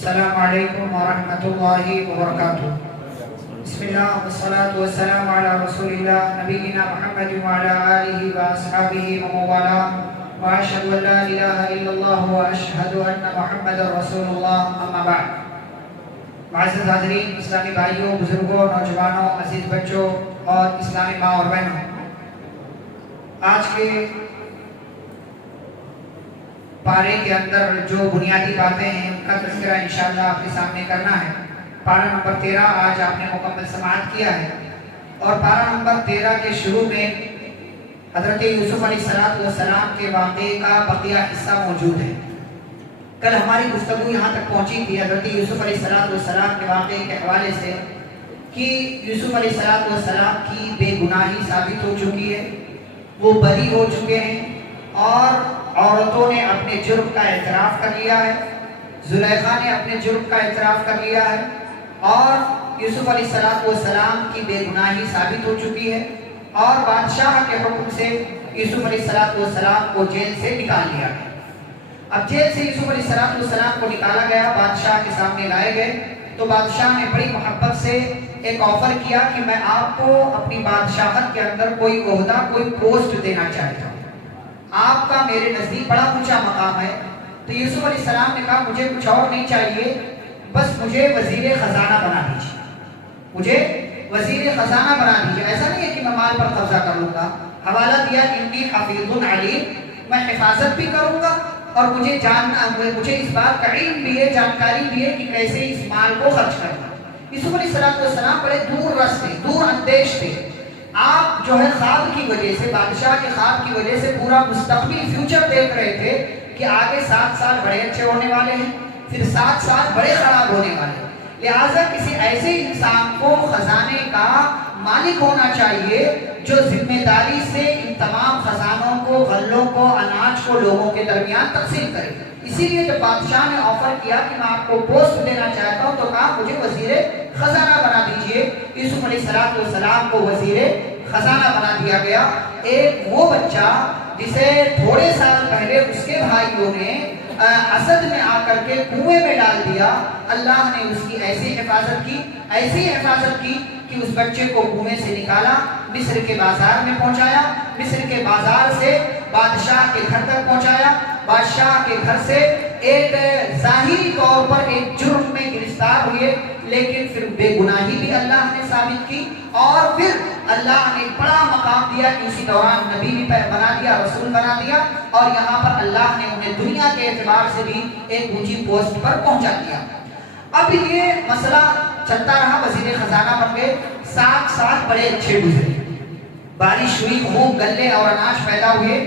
السلام علیکم ورحمۃ اللہ وبرکاتہ۔ بسم اللہ والصلاة والسلام علی رسول اللہ نبینا محمد وعلی آلہ واصحابہ وموالاہ واشہد ان لا الہ الا اللہ واشہد ان محمد رسول اللہ، اما بعد۔ معزز حاضرین، اسلامی بھائیوں، بزرگوں، نوجوانوں، عزیز بچوں اور اسلامی ماں اور بہنوں، آج کے پارے کے اندر جو بنیادی باتیں ہیں ان کا تذکرہ انشاءاللہ آپ کے سامنے کرنا ہے۔ پارہ نمبر 13 آج آپ نے مکمل سماعت کیا ہے، اور پارہ نمبر 13 کے شروع میں حضرت یوسف علیہ السلام کے واقعے کا بقیہ حصہ موجود ہے۔ کل ہماری گفتگو یہاں تک پہنچی تھی حضرت یوسف علیہ السلام کے واقعے کے حوالے سے کہ یوسف علیہ السلام کی بے گناہی ثابت ہو چکی ہے، وہ بری ہو چکے ہیں، اور عورتوں نے اپنے جرم کا اعتراف کر لیا ہے، زلیخا نے اپنے جرم کا اعتراف کر لیا ہے، اور یوسف علیہ السلام کی بے گناہی ثابت ہو چکی ہے، اور بادشاہ کے حکم سے یوسف علیہ السلام کو جیل سے نکال لیا گیا۔ اب جیل سے یوسف علیہ السلام کو نکالا گیا، بادشاہ کے سامنے لائے گئے، تو بادشاہ نے بڑی محبت سے ایک آفر کیا کہ میں آپ کو اپنی بادشاہت کے اندر کوئی عہدہ، کوئی پوسٹ دینا چاہتا ہوں، آپ کا میرے نزدیک بڑا اونچا مقام ہے۔ تو یوسف علیہ السلام نے کہا مجھے کچھ اور نہیں چاہیے، بس مجھے وزیر خزانہ بنا دیجیے، مجھے وزیر خزانہ بنا دیجیے۔ ایسا نہیں ہے کہ میں مال پر قبضہ کر لوں گا، حوالہ دیا انی حفیظ علیم، میں حفاظت بھی کروں گا، اور مجھے اس بات کا علم بھی ہے، جانکاری بھی ہے کہ کیسے اس مال کو خرچ کرنا۔ یوسف علیہ السلام بڑے دور رس تھے، دور اندیش تھے۔ آپ جو ہے خواب کی وجہ سے، بادشاہ کے خواب کی وجہ سے پورا مستقبل فیوچر دیکھ رہے تھے کہ آگے 7 سال بڑے اچھے ہونے والے ہیں، پھر 7 سال بڑے خراب ہونے والے ہیں۔ لہٰذا کسی ایسے انسان کو خزانے کا مالک ہونا چاہیے جو ذمہ داری سے ان تمام خزانوں کو، غلوں کو، اناج کو لوگوں کے درمیان تقسیم کرے۔ اسی لیے جب بادشاہ نے آفر کیا کہ میں آپ کو پوسٹ دینا چاہتا ہوں، تو کہا مجھے وزیر خزانہ بنا دیجئے۔ یوسف علیہ السلام کو وزیر خزانہ بنا دیا گیا۔ ایک وہ بچہ جسے تھوڑے سال پہلے اس کے بھائیوں نے اسد میں آ کر کے کنویں میں ڈال دیا، اللہ نے اس کی ایسی حفاظت کی کہ اس بچے کو کنویں سے نکالا، مصر کے بازار میں پہنچایا، مصر کے بازار سے بادشاہ کے گھر تک پہنچایا، بادشاہ کے گھر سے ایک ظاہری طور پر ایک جرم میں گرفتار ہوئے، لیکن پھر بے گناہی بھی اللہ نے ثابت کی، اور پھر اللہ نے بڑا مقام دیا کہ اسی دوران نبی بھی بنا دیا، رسول بنا دیا، اور یہاں پر اللہ نے انہیں دنیا کے اعتبار سے بھی ایک اونچی پوسٹ پر پہنچا دیا۔ اب یہ مسئلہ چلتا رہا، وزیر خزانہ بن گئے۔ 7 سال بڑے اچھے گزرے، بارش ہوئی، خوب غلے اور اناج پیدا ہوئے،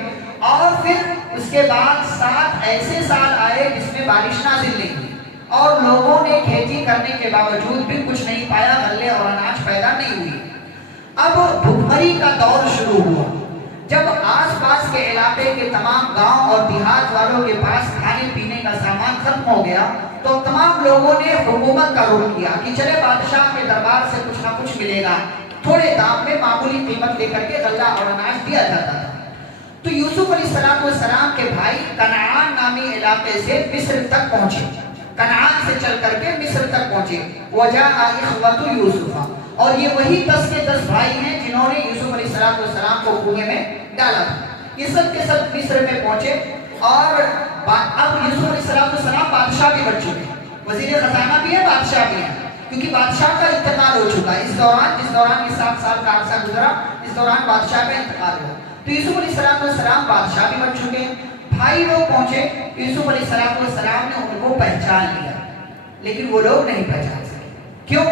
اور پھر اس کے بعد 7 ایسے سال آئے جس میں بارش نازل نہیں ہوئی، اور لوگوں نے کھیتی کرنے کے باوجود بھی کچھ نہیں پایا، غلے اور اناج پیدا نہیں ہوئی۔ اب بھوکمری کا دور شروع ہوا، جب آس پاس کے علاقے کے تمام گاؤں اور دیہات والوں کے پاس کھانے پینے کا سامان ختم ہو گیا، تو تمام لوگوں نے حکومت کا رخ کیا کہ چلے بادشاہ کے دربار سے کچھ نہ کچھ ملے گا۔ تھوڑے دام میں معمولی قیمت لے کر کے غلہ اور اناج دیا جاتا تھا۔ تو یوسف علیہ السلام کے بھائی کنعان نامی علاقے سے مصر تک پہنچے، کنعان سے چل کر کے مصر تک پہنچے۔ وَجَاءَ إِخْوَةُ يُوسُفَ، اور یہ وہی 10 کے 10 بھائی ہیں جنہوں نے یوسف علیہ السلام کو کنویں میں ڈالا تھا۔ یہ سب کے سب مصر میں پہنچے، اور اب یوسف علیہ السلام بادشاہ بھی بن چکے ہیں، وزیر خزانہ بھی ہے، بادشاہ بھی ہے، کیونکہ بادشاہ کا انتقال ہو چکا ہے۔ جس دوران یہ 7 سال کا عرصہ گزرا، اس دوران بادشاہ کا انتقال ہوا، تو یوسف علیہ السلام بادشاہ بھی بن چکے ہیں۔ بھائی لوگ پہنچے، یوسف علیہ السلام نے ان کو پہچان لیا، لیکن وہ لوگ نہیں پہچان سکے۔ کیوں؟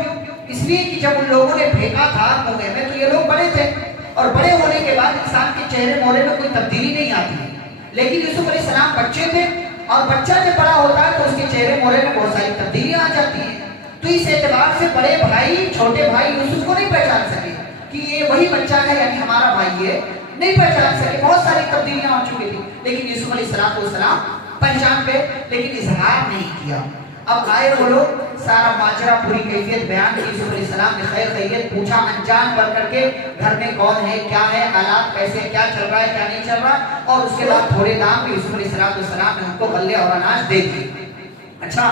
اس لیے کہ جب ان لوگوں نے پھینکا تھا کنویں میں تو یہ لوگ بڑے تھے، اور بڑے ہونے کے بعد انسان کے چہرے مورے میں کوئی تبدیلی نہیں آتی ہے، لیکن یوسف علیہ السلام بچے تھے، اور بچہ جب بڑا ہوتا ہے تو اس کے چہرے مورے میں بہت ساری تبدیلیاں آ جاتی ہیں۔ تو اس اعتبار سے بڑے بھائی چھوٹے بھائی یوسف کو نہیں پہچان سکے کہ یہ وہی بچہ ہے، یعنی ہمارا بھائی ہے، نہیں پہچان سکے، بہت ساری تبدیلیاں ہو چکی تھی، لیکن یوسف علیہ السلام پہچان پہ، لیکن اظہار نہیں کیا۔ اب آئے وہ لوگ، سارا ماجرا پوری کیفیت بیان کی، یوسف علیہ السلام نے خیر خیریت پوچھا، انجان بن کر کے گھر میں کون ہے، کیا ہے، حالات کیسے، کیا چل رہا ہے، کیا نہیں چل رہا، اور اس کے بعد تھوڑے دام پہ یوسف علیہ السلام نے ان کو غلے اور اناج دے دیے۔ اچھا،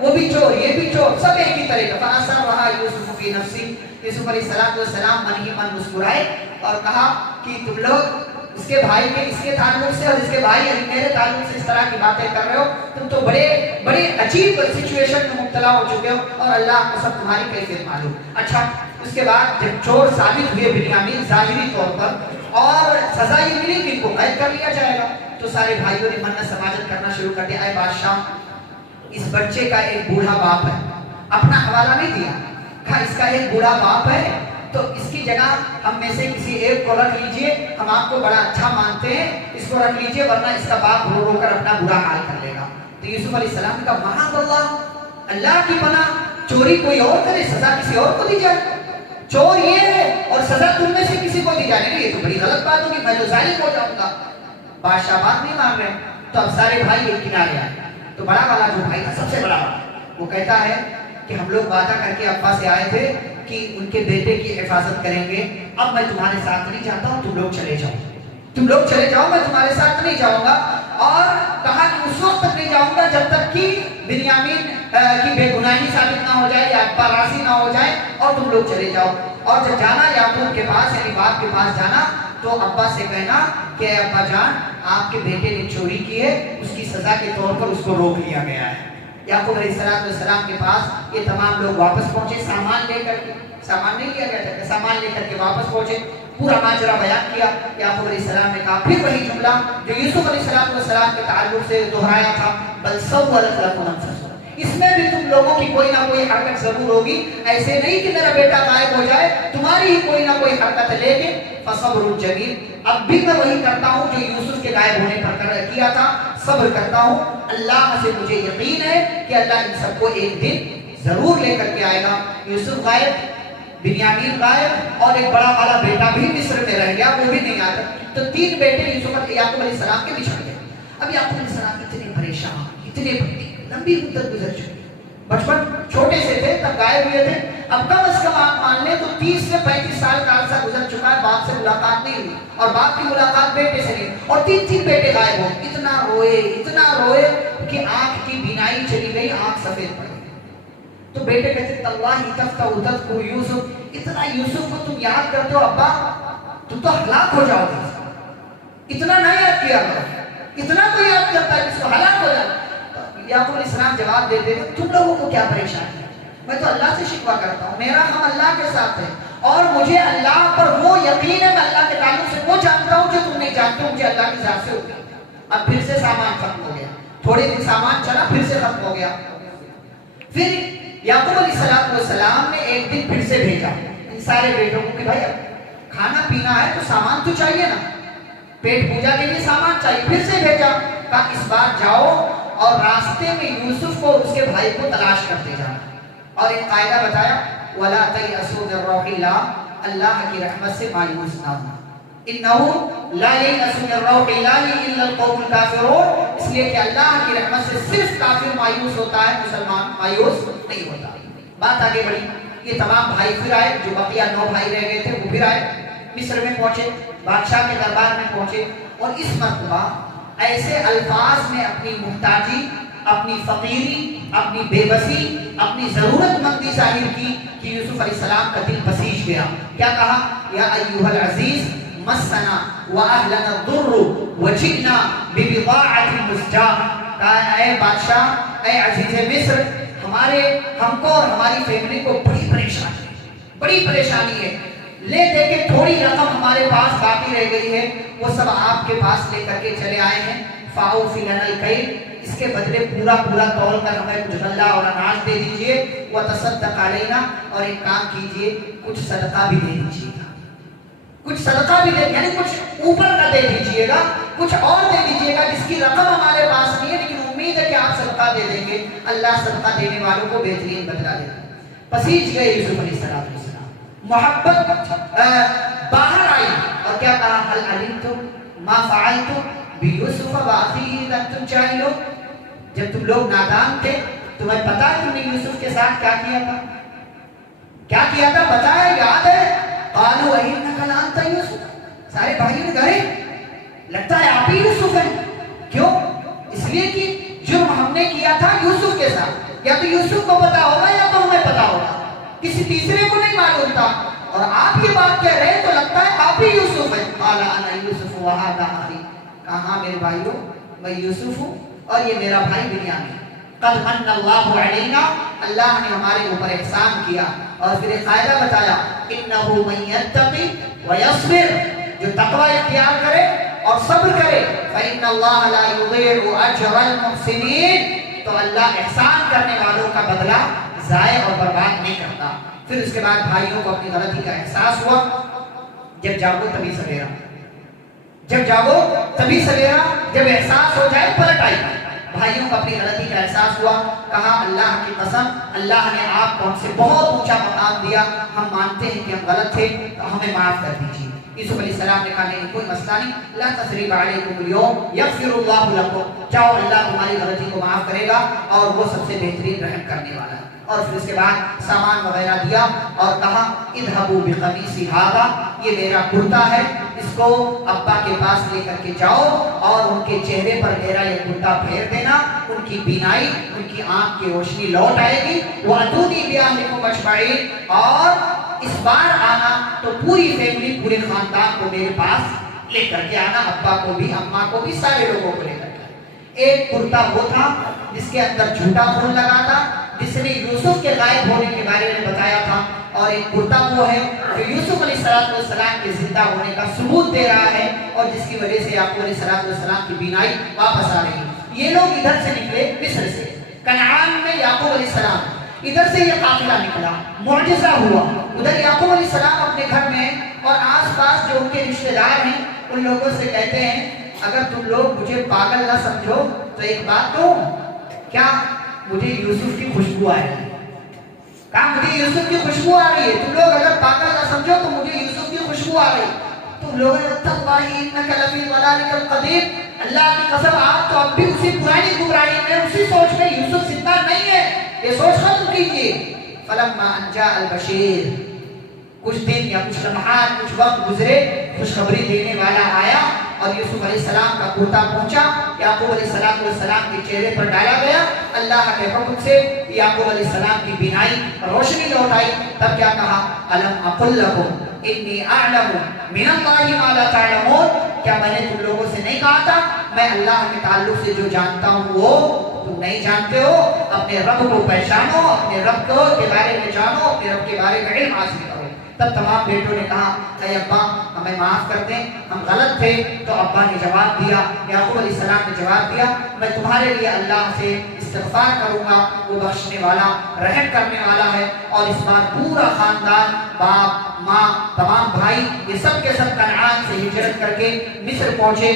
وہ بھی چور یہ بھی چور سب ایک ہی طرح کا فَأَسَرَّهَا يُوسُفُ فِي نَفْسِهِ یوسف علیہ السلام من ہی من مسکرائے اور کہا کہ تم لوگ اس کے بھائی کے اس کے تعلق سے اور اس کے بھائی یعنی میرے تعلق سے اس طرح کی باتیں کر رہے ہو تم تو بڑے عجیب سچویشن میں مبتلا ہو چکے ہو اور اللہ کو سب تمہاری کیفیت معلوم. اچھا اس کے بعد جب چور ثابت ہوئے بنیامین ظاہری طور پر اور سزا یہ ملی کہ ان کو قید کر لیا جائے گا تو سارے بھائیوں نے منت سماجت کرنا شروع کر دیا. اے بادشاہ اس بچے کا ایک بوڑھا باپ ہے اپنا حوالہ نہیں دیا کہا اس کا ایک بوڑھا باپ ہے تو اس کی جگہ ہم میں سے کسی ایک کو رکھ لیجئے ہم آپ کو بڑا اچھا مانتے ہیں اس کو رکھ لیجئے ورنہ اس کا باپ رو رو کر اپنا برا حال کر لے گا. تو یوسف علیہ السلام کا معاذ اللہ اللہ کی پناہ چوری کوئی اور کرے سزا کسی اور کو دی جائے چور یہ ہے اور سزا تم میں سے کسی کو دی جائے گی یہ تو بڑی غلط بات ہوگی میں تو ظالم ہو جاؤں گا. بادشاہ بات نہیں مان رہے تو اب سارے بھائی ایک کنارے آئے تو بڑا والا جو بھائی تھا سب سے بڑا وہ کہتا ہے کہ ہم لوگ وعدہ کر کے ابا سے آئے تھے کہ ان کے بیٹے کی حفاظت کریں گے اب میں تمہارے ساتھ نہیں جاتا ہوں تم لوگ چلے جاؤ میں تمہارے ساتھ نہیں جاؤں گا اور کہا کہ اس وقت تک نہیں جاؤں گا جب تک کہ بنیامین کی بے گناہی ثابت نہ ہو جائے یا ابا راضی نہ ہو جائے اور تم لوگ چلے جاؤ. اور جب جانا یعقوب کے پاس یعنی باپ کے پاس جانا تو ابا سے کہنا کہ ابا جان آپ کے بیٹے نے چوری کی ہے اس کی سزا کے طور پر اس کو روک لیا گیا ہے. یعقوب علیہ السلام کے پاس یہ تمام لوگ واپس پہنچے سامان لے کر کے سامان نہیں لیا گیا تھا سامان لے کر کے واپس پہنچے پورا ماجرا بیان کیا. یعقوب علیہ السلام نے کہا پھر وہی جملہ جو یوسف علیہ السلام کے تعلق سے دہرایا تھا بل سولت لکم انفسکم اس میں بھی تم لوگوں کی کوئی نہ کوئی حرکت ضرور ہوگی ایسے نہیں کہ میرا بیٹا غائب ہو جائے تمہاری ہی کوئی نہ کوئی حرکت ہے لیکن فصبر جمیل اب بھی میں وہی کرتا ہوں جو یوسف کے غائب ہونے پر کیا تھا صبر کرتا ہوں اللہ سے مجھے یقین ہے کہ اللہ ان سب کو ایک دن ضرور لے کر کے آئے گا. یوسف غائب بنیامین غائب اور ایک بڑا والا بیٹا بھی مصر میں رہ گیا وہ بھی نہیں آتا تو تین بیٹے یوسف یعقوب علیہ السلام کے بچھڑ گئے. اب یعقوب علیہ السلام اتنے پریشان اتنے لمبی مدت گزر چکی بچپن چھوٹے سے تھے تب غائب ہوئے تھے اب کم از کم آپ مان لیں تو 30 سے 35 سال کا عرصہ گزر چکا ہے باپ سے ملاقات نہیں ہوئی اور باپ کی ملاقات بیٹے سے نہیں اور تین بیٹے غائب ہو اتنا روئے کہ آنکھ کی بینائی چلی گئی آنکھ سفید پڑ گئی. تو بیٹے کہتے تاللہ تفتح تذکر یوسف اتنا یوسف کو تم یاد کرتے ہو ابا تم تو ہلاک ہو جاؤ گے اتنا نہ یاد کیا کرو اتنا تو یاد کرتا ہے اس کو ہلاک ہو جاتا. یعقوب علیہ السلام جواب دیتے ہیں تم لوگوں کو کیا پریشانی ہے میں تو اللہ سے شکوہ کرتا ہوں میرا ہم اللہ کے ساتھ ہے اور مجھے اللہ پر وہ یقین ہے میں اللہ کے تعلق سے وہ جانتا ہوں جو تم نہیں جانتے ہو مجھے اللہ کی ذات سے ہوتی ہے. اب پھر سے سامان ختم ہو گیا تھوڑے دن سامان چلا پھر سے ختم ہو گیا. پھر یعقوب علیہ السلام نے ایک دن پھر سے بھیجا ان سارے بیٹوں کو کہ بھائی اب کھانا پینا ہے تو سامان تو چاہیے نا پیٹ پوجا کے لیے سامان چاہیے. پھر سے بھیجا کہا اس بار جاؤ اور راستے میں یوسف کو اس کے بھائی کو تلاش کرتے جانا اور ایک قاعدہ بتایا وَلَا تَيْأَسُوا مِن رَّوْحِ اللَّهِ اللہ کی رحمت سے مایوس نہ ہونا إِنَّهُ لَا يَيْأَسُ مِن رَّوْحِ اللَّهِ إِلَّا الْقَوْمُ الْكَافِرُونَ اس لیے کہ اللہ کی رحمت سے صرف کافر مایوس ہوتا ہے مسلمان مایوس نہیں ہوتا. بات آگے بڑھی یہ تمام بھائی پھر آئے جو بقیہ 9 بھائی رہ گئے تھے وہ پھر آئے مصر میں پہنچے بادشاہ کے دربار میں پہنچے اور اس مرتبہ ایسے الفاظ میں اپنی محتاجی اپنی فقیری اپنی بے بسی اپنی ضرورت مندی ظاہر کی کہ یوسف علیہ السلام کا دل بسیج گیا. کیا کہا یا ایھا العزیز مسنا واہلنا الضر وجئنا ببضاعۃ مزجاۃ کہا اے بادشاہ اے عزیز مصر ہم کو اور ہماری فیملی کو بڑی پریشانی ہے لے دے کے تھوڑی رقم ہمارے پاس باقی رہ گئی ہے وہ سب آپ کے پاس لے کر کے چلے آئے ہیں فاوفی لنا الکیل اس کے بدلے پورا تول کر ہمیں کچھ غلہ اور اناج دے دیجئے وتصدق علینا اور ایک کام کیجئے کچھ صدقہ بھی دے دیجئے گا کچھ صدقہ بھی دے یعنی کچھ اوپر کا دے دیجئے گا کچھ اور دے دیجئے گا جس کی رقم ہمارے پاس نہیں ہے لیکن امید ہے کہ آپ صدقہ دے دیں گے اللہ صدقہ دینے والوں کو بہترین بدلہ دے گا. پسیج گئے یوسف علیہ السلام محبت باہر آئی اور کیا کہا حل علمتم ما فعلتم بیوسف واخیہ اذ انتم جاہلون جب تم لوگ نادان تھے تمہیں پتا ہے تم نے یوسف کے ساتھ کیا کیا تھا بتایا یاد ہے قالوا انک لانت یوسف سارے بھائیوں نے کہا لگتا ہے آپ ہی یوسف ہیں. کیوں؟ اس لیے کہ جرم ہم نے کیا تھا یوسف کے ساتھ یا تو یوسف کو پتا ہوگا یا تو ہمیں پتا ہوگا، کسی تیسرے کو نہیں معلوم تھا، اور آپ یہ بات کہہ رہے ہیں تو لگتا ہے آپ ہی یوسف ہیں۔ قال انا یوسف وہذا اخی، کہا میرے بھائیوں میں یوسف ہوں اور یہ میرا بھائی بنیامین۔ قد من اللہ علینا، اللہ نے ہمارے اوپر احسان کیا، اور پھر ایک قاعدہ بتایا، انہ من یتقی ویصبر، جو تقوی اختیار کرے اور صبر کرے، فإن اللہ لا یضيع اجر المحسنین، تو اللہ احسان کرنے والوں کا بدلہ ضائع اور برباد نہیں کرتا۔ پھر اس کے بعد بھائیوں کو اپنی غلطی کا احساس ہوا، جب جاگو تبھی سویرا، جب جاگو تبھی سویرا، جب احساس ہو جائے پلٹ آئی۔ بھائیوں کو اپنی غلطی کا احساس ہوا، کہا اللہ کی قسم اللہ نے آپ کو ہم سے بہت اونچا مقام دیا، ہم مانتے ہیں کہ ہم غلط تھے تو ہمیں معاف کر دیجیے۔ یوسف علیہ السلام نے کہا نہیں کوئی مسئلہ نہیں، لا تثریب علیکم اليوم یغفر اللہ لکم، جاؤ اللہ تمہاری غلطی کو معاف کرے گا اور وہ سب سے بہترین رحم کرنے والا ہے۔ اور پھر اس کے بعد سامان وغیرہ دیا اور کہا اذهبوا بقمیصی ھذا، یہ میرا کرتا ہے، اس کو ابا کے پاس لے کر کے جاؤ اور ان کے چہرے پر میرا یہ کرتا پھیر دینا، ان کی بینائی ان کی آنکھ کی روشنی لوٹ آئے گی۔ وَأْتُونِي بِأَهْلِكُمْ أَجْمَعِينَ، اور اس بار آنا تو پوری فیملی پورے خاندان کو میرے پاس لے کر کے آنا، ابا کو بھی اماں کو بھی سارے لوگوں کو لے کر کے۔ ایک کرتا وہ تھا جس کے اندر جھوٹا خون لگا تھا، جس نے یوسف کے غائب ہونے کے بارے میں بتایا تھا، اور ایک کرتا وہ ہے جو یوسف علیہ السلام کے زندہ ہونے کا ثبوت دے رہا ہے، اور جس کی وجہ سے یعقوب علیہ السلام کی بینائی واپس آ رہی ہے۔ یہ لوگ ادھر سے نکلے مصر سے، کنعان میں یعقوب علیہ السلام، ادھر سے یہ قافلہ نکلا، معجزہ ہوا، ادھر یعقوب علیہ السلام اپنے گھر میں اور آس پاس جو ان کے رشتہ دار ہیں ان لوگوں سے کہتے ہیں اگر تم لوگ مجھے پاگل نہ سمجھو تو ایک بات کہوں، کیا مجھے یوسف کی خوشبو آ رہی ہے، کہا مجھے یوسف کی خوشبو آ رہی ہے، تم لوگ اگر پاگل نہ سمجھو تو مجھے یوسف کی خوشبو آ رہی ہے۔ تم لوگوں نے تاللہ انک لفی ضلالک القدیم، اللہ کی قسم آپ تو اب بھی اسی پرانی گمراہی میں، اسی سوچ میں یوسف زندہ نہیں ہے، یہ سوچ ختم کیجیے۔ فلما ان جاء البشیر، کچھ دن یا کچھ لمحات کچھ وقت گزرے، خوشخبری دینے والا آیا اور یوسف علیہ السلام کا کرتا پہنچا، یعقوب علیہ السلام کے چہرے پر ڈالا گیا، اللہ کے حکم سے یعقوب علیہ السلام کی بینائی روشنی لوٹ آئی۔ تب کیا کہا، الم اقل لکم انی اعلم من اللہ ما لا تعلمون، کیا میں نے تم لوگوں سے نہیں کہا تھا میں اللہ کے تعلق سے جو جانتا ہوں وہ تم نہیں جانتے ہو؟ اپنے رب کو پہچانو، اپنے رب کو کے بارے میں جانو، اپنے رب کے بارے میں علم حاصل کرو۔ تب تمام بیٹوں نے کہا اے ابا ہمیں معاف کر دیں، ہم غلط تھے۔ تو ابا نے جواب دیا، یعقوب علیہ السلام نے جواب دیا، میں تمہارے لیے اللہ سے استغفار کروں گا، وہ بخشنے والا رحم کرنے والا ہے۔ اور اس بار پورا خاندان، باپ ماں تمام بھائی یہ سب کے سب کنعان سے ہجرت کر کے مصر پہنچے،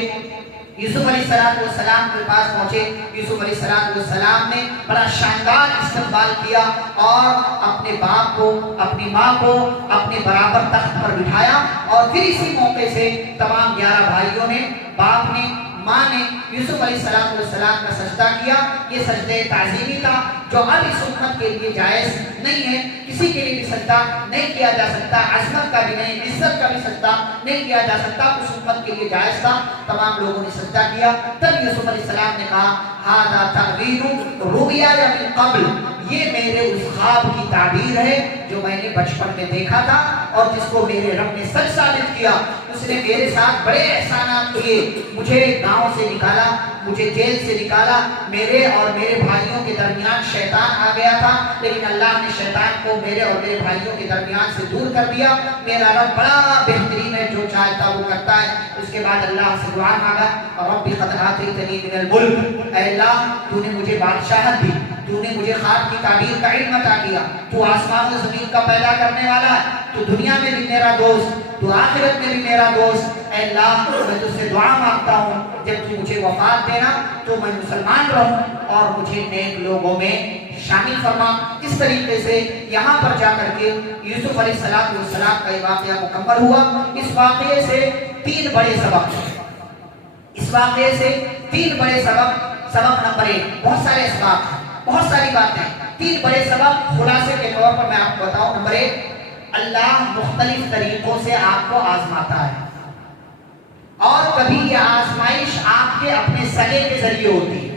یوسف علیہ السلام کے پاس پہنچے۔ یوسف علیہ السلام نے بڑا شاندار استقبال کیا اور اپنے باپ کو اپنی ماں کو اپنے برابر تخت پر بٹھایا، اور پھر اسی موقع سے تمام 11 بھائیوں نے، باپ نے، ماں نے یوسف علیہ السلام کا سجدہ کیا۔ یہ سجدہ تعظیمی تھا جو اب اس امت کے لیے جائز نہیں ہے، کسی کے لیے بھی سجدہ نہیں کیا جا سکتا، عظمت کا بھی نہیں، عزت کا بھی سجدہ نہیں کیا جا سکتا، اس امت کے لیے جائز تھا۔ تمام لوگوں نے سجدہ کیا۔ تب یوسف علیہ السلام نے کہا ھذا تعبیر رؤیا من قبل، یہ میرے اس خواب کی تعبیر ہے جو میں نے بچپن میں دیکھا تھا اور جس کو میرے رب نے سچ ثابت کیا۔ اس نے میرے ساتھ بڑے احسانات کیے، مجھے گاؤں سے نکالا، مجھے جیل سے نکالا، میرے اور میرے بھائیوں کے درمیان شیطان آ گیا تھا، لیکن اللہ نے شیطان کو میرے اور میرے بھائیوں کے درمیان سے دور کر دیا۔ میرا رب بڑا بہترین ہے، جو چاہتا وہ کرتا ہے۔ اس کے بعد اللہ سے دعا مانگا، رب قد آتیتنی من الملک، اے اللہ تو نے مجھے بادشاہت دی، تو نے مجھے خواب کی تعبیر کا علم عطا کیا، تو آسمان و زمین کا پیدا کرنے والا ہے، تو دنیا میں بھی میرا دوست، تو آخرت میں بھی میرا دوست۔ اے اللہ میں تجھ سے دعا مانگتا ہوں جب تو مجھے وفات دینا تو میں مسلمان رہوں اور مجھے نیک لوگوں میں شامل فرما۔ اس طریقے سے یہاں پر جا کر کے یوسف علیہ السلام کا یہ واقعہ مکمل ہوا۔ اس واقعے سے 3 بڑے سبق، اس واقعے سے 3 بڑے سبق۔ سبق نمبر 1، بہت سارے اسباق ہیں، بہت ساری باتیں، 3 بڑے سبق خلاصے کے طور پر میں آپ کو بتاؤں۔ نمبر 1، اللہ مختلف طریقوں سے آپ کو آزماتا ہے، اور کبھی یہ آزمائش آپ کے اپنے سگے کے ذریعے ہوتی ہے،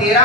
13।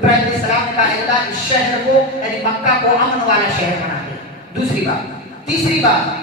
ابراہیم علیہ السلام نے کہا اللہ اس شہر کو یعنی مکہ کو امن والا شہر بنا دے. دوسری بات. تیسری بات،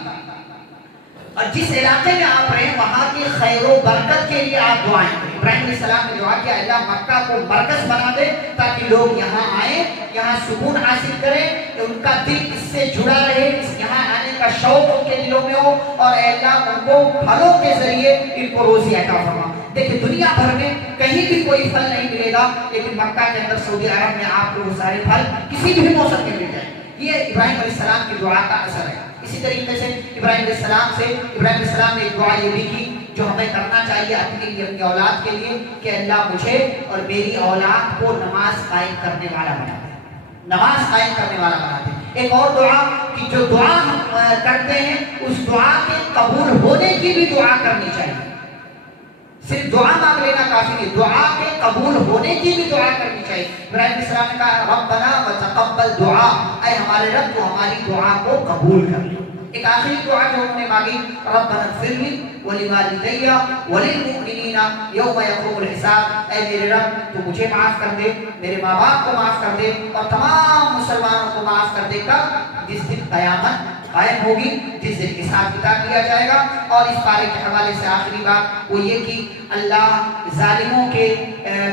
اور جس علاقے میں آپ رہے وہاں کی خیر و برکت کے لیے آپ دعائیں کریں. ابراہیم علیہ السلام نے دعا کیا اللہ مکہ کو مرکز بنا دے تاکہ لوگ یہاں آئیں، یہاں سکون حاصل کریں، ان کا دل اس سے جڑا رہے، اس یہاں آنے کا شوق ان کے دلوں میں ہو، اور اے اللہ ان کو پھلوں کے ذریعے ان کو روزی عطا فرما. دیکھیں دنیا بھر میں کہیں بھی کوئی پھل نہیں ملے گا، لیکن مکہ کے اندر سعودی عرب میں آپ کو وہ سارے پھل کسی بھی موسم میں مل جائیں. یہ ابراہیم علیہ السلام کی دعا کا اثر ہے. اسی طریقے سے ابراہیم علیہ السلام نے ایک دعا یہ بھی کی جو ہمیں کرنا چاہیے اپنے لیے، اپنی اولاد کے لیے، کہ اللہ مجھے اور میری اولاد کو نماز قائم کرنے والا بنا دے. نماز قائم کرنے والا بنا دے. ایک اور دعا کہ جو دعا ہم کرتے ہیں اس دعا کے قبول ہونے کی بھی دعا کرنی چاہیے. صرف دعا مانگ لینا کافی نہیں، دعا کے قبول ہونے کی بھی دعا کرنی چاہیے. ابراہیم علیہ السلام نے کہا ربنا وتقبل دعا، اے ہمارے رب تو ہماری دعا کو قبول کر لے. ایک آخری دعا جو انہوں نے مانگی ربنا اغفر لی ولوالدی وللمؤمنین یوم یقوم الحساب، اے میرے رب تو مجھے معاف کر دے، میرے ماں باپ کو معاف کر دے، اور تمام مسلمانوں کو معاف کر دے گا جس دن قیامت قائم ہوگی، جس دن حساب کتاب کیا جائے گا. اور اس پارے کے حوالے سے آخری بات وہ یہ کہ اللہ ظالموں کے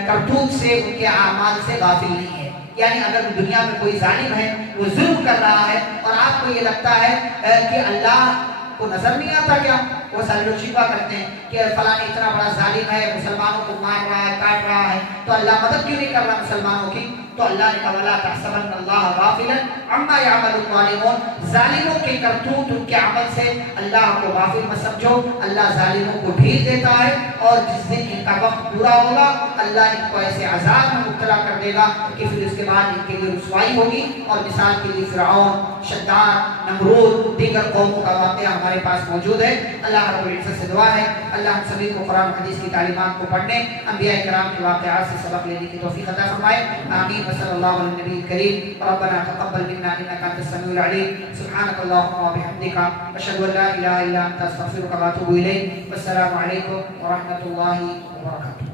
کرتوت سے، ان کے اعمال سے غافل نہیں ہے. یعنی اگر دنیا میں کوئی ظالم ہے، وہ ظلم کر رہا ہے، اور آپ کو یہ لگتا ہے کہ اللہ کو نظر نہیں آتا کیا؟ وہ سارے لوگ شکوہ کرتے ہیں کہ فلاں اتنا بڑا ظالم ہے، مسلمانوں کو مار رہا ہے، کاٹ رہا ہے، تو اللہ مدد کیوں نہیں کر رہا مسلمانوں کی؟ تو اللہ نے کہا وَلَا تَحْسَبَنَّ اللَّهَ غَافِلًا عَمَّا يَعْمَلُ الظَّالِمُونَ، ظالموں کے کرتوت، ان کے عمل سے اللہ کو غافل مت سمجھو. اللہ ظالموں کو ڈھیل دیتا ہے، اور جس دن ان کا وقت پورا ہوگا اللہ ان کو ایسے عذاب میں مبتلا کر دے گا کہ پھر اس کے بعد ان کے لیے رسوائی ہوگی. اور مثال کے لیے فرعون، شداد، نمرود، دیگر قوموں کا واقعہ ہمارے پاس موجود ہے. اللہ رب العزت سے دعا ہے اللہ ہم سبھی کو قرآن حدیث کی تعلیمات کو پڑھنے، انبیاء کرام کے واقعات سے سبق لینے کی توفیق عطا فرمائے. آمین. وصلی اللہ علی النبی الکریم. ربنا تقبل منا انک انت السمیع العلیم. سبحانک اللہم وبحمدک، اشہد ان لا الہ الا انت، استغفرک واتوب الیک. والسلام علیکم ورحمۃ اللہ وبرکاتہ.